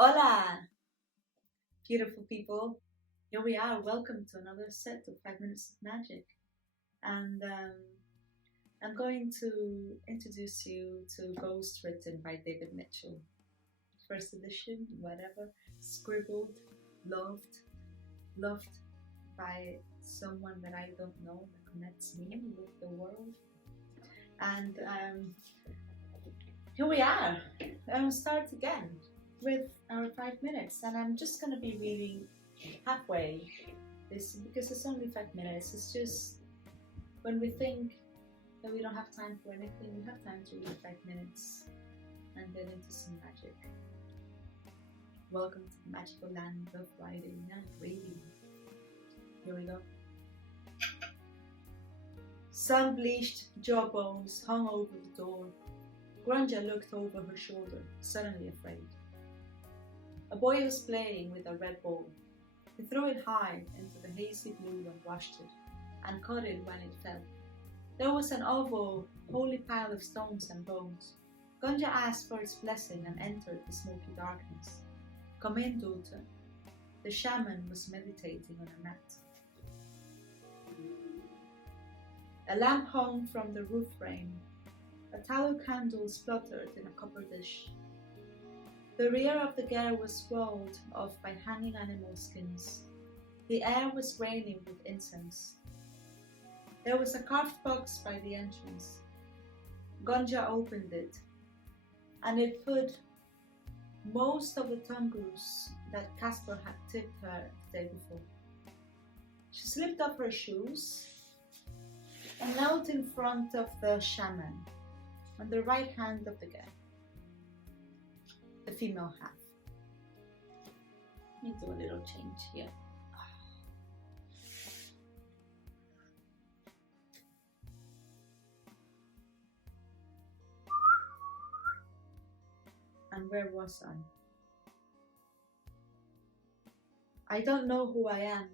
Hola, beautiful people. Here we are. Welcome to another set of 5 Minutes of Magic. And I'm going to introduce you to Ghostwritten by David Mitchell. First edition, whatever. Scribbled, loved by someone that I don't know that connects me with the world. And here we are. I'll start again with our 5 minutes, and I'm just going to be reading halfway this because it's only 5 minutes. It's just when we think that we don't have time for anything, we have time to read 5 minutes and then into some magic. Welcome to the magical land of writing and reading. Here we go. Sun-bleached jawbones hung over the door. Granja looked over her shoulder, suddenly afraid. A boy was playing with a red ball. He threw it high into the hazy blue and washed it, and caught it when it fell. There was an oval, holy pile of stones and bones. Gonja asked for its blessing and entered the smoky darkness. Come in, daughter. The shaman was meditating on a mat. A lamp hung from the roof frame. A tallow candle spluttered in a copper dish. The rear of the ger was walled off by hanging animal skins. The air was raining with incense. There was a carved box by the entrance. Gonja opened it, and it put most of the tungus that Casper had tipped her the day before. She slipped off her shoes and knelt in front of the shaman on the right hand of the ger. The female half. Let me do a little change here. And where was I don't know who I am.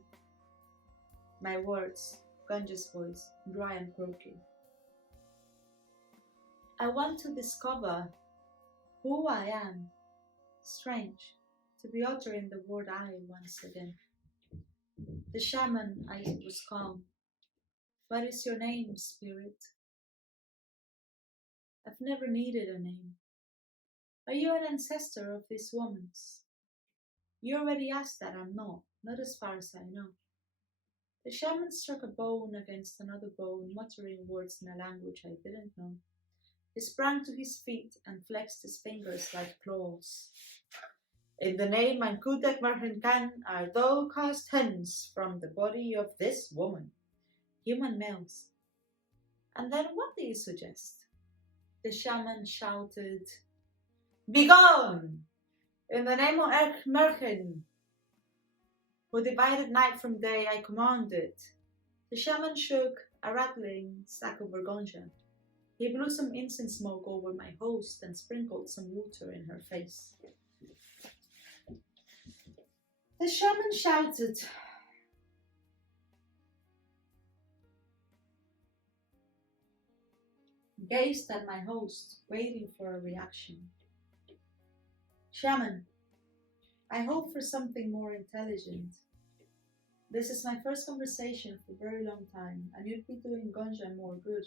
My words, Gonja's voice, dry and croaky. I want to discover who I am. Strange to be uttering the word I once again. The shaman was calm. What is your name, spirit? I've never needed a name. Are you an ancestor of this woman's? You already asked that. I'm not as far as I know. The shaman struck a bone against another bone, muttering words in a language I didn't know. He sprang to his feet and flexed his fingers like claws. In the name and Kudek Marhenkan are thou cast hence from the body of this woman. Human males. And then what do you suggest? The shaman shouted, Begone! In the name of Merchen, who divided night from day, I command it. The shaman shook a rattling sack over Gonja. He blew some incense smoke over my host and sprinkled some water in her face. The shaman shouted, gazed at my host, waiting for a reaction. Shaman, I hope for something more intelligent. This is my first conversation for a very long time, and you'd be doing Gonja more good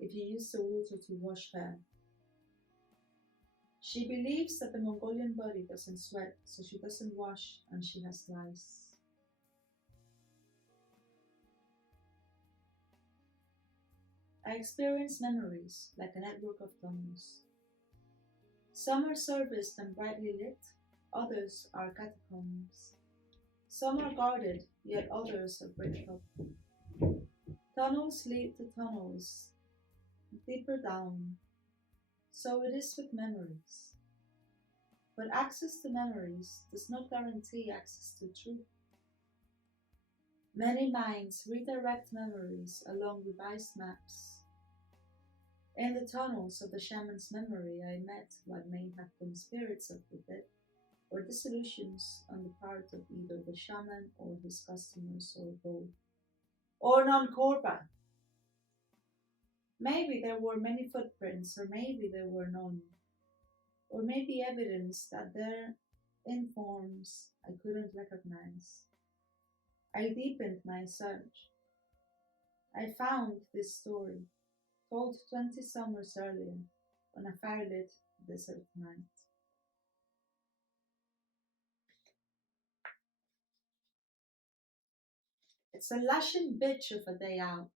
if you use the water to wash her. She believes that the Mongolian body doesn't sweat, so she doesn't wash and she has lice. I experience memories like a network of tunnels. Some are serviced and brightly lit, others are catacombs. Some are guarded, yet others are bricked up. Tunnels lead to tunnels, deeper down. So it is with memories. But access to memories does not guarantee access to truth. Many minds redirect memories along revised maps. In the tunnels of the shaman's memory, I met what may have been spirits of the dead, or disillusions on the part of either the shaman or his customers or both, or non-Korba. Maybe there were many footprints, or maybe there were none, or maybe evidence that there in forms I couldn't recognize. I deepened my search. I found this story, told 20 summers earlier, on a firelit desert night. It's a lashing bitch of a day out.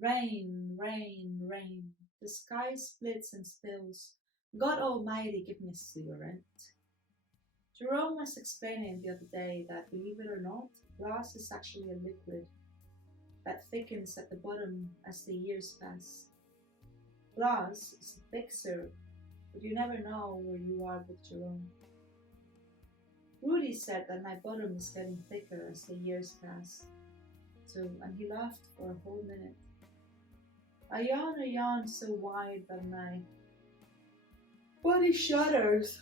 Rain, rain, rain. The sky splits and spills. God Almighty, give me a cigarette. Jerome was explaining the other day that, believe it or not, glass is actually a liquid that thickens at the bottom as the years pass. Glass is a big syrup, but you never know where you are with Jerome. Rudy said that my bottom is getting thicker as the years pass, too, and he laughed for a whole minute. I yawn so wide that my body shudders.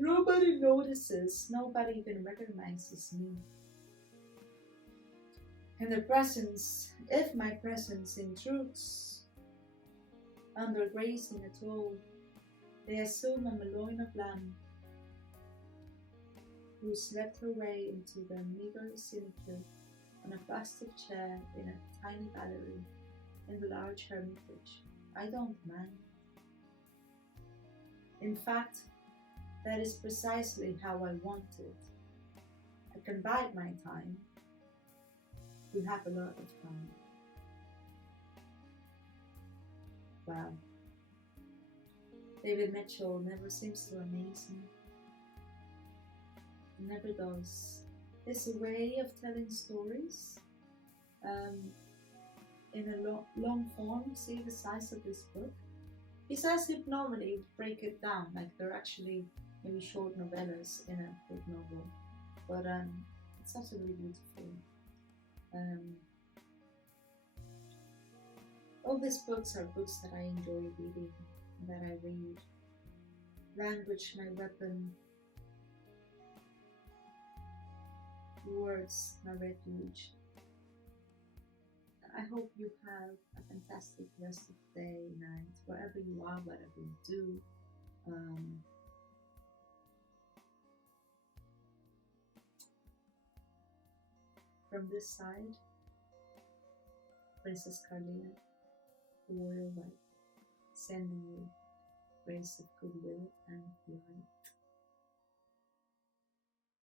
Nobody notices, nobody even recognizes me. And the presence, if my presence intrudes under grazing at all, they assume I'm a loin of lamb who slept her way into their meager sinecure on a plastic chair in a tiny gallery in the large hermitage. I don't mind. In fact, that is precisely how I want it. I can bide my time. We have a lot of time. Wow. David Mitchell never seems to amaze me. He never does. It's a way of telling stories in a long form. See the size of this book? He says he'd normally break it down, like they're actually maybe short novellas in a big novel. But it's absolutely beautiful. All these books are books that I enjoy reading, that I read. Language, my weapon. Words, my refuge. I hope you have a fantastic rest of the day, night, wherever you are, whatever you do. From this side, Princess Karlina, the Royal White, sending you grace of goodwill and light.